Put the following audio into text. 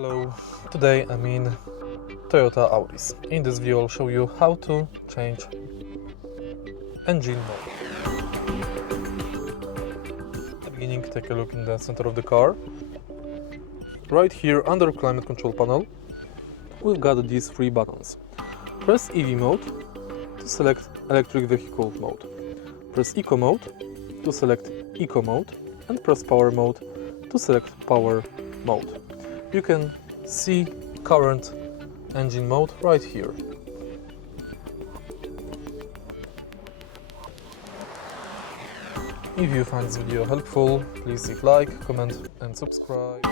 Hello, today I'm in Toyota Auris. In this video I'll show you how to change engine mode. At the beginning, take a look in the center of the car. Right here under climate control panel we've got these three buttons. Press EV mode to select electric vehicle mode. Press Eco mode to select Eco mode, and press Power mode to select Power mode. You can see current engine mode right here. If you find this video helpful, please leave like, comment and subscribe.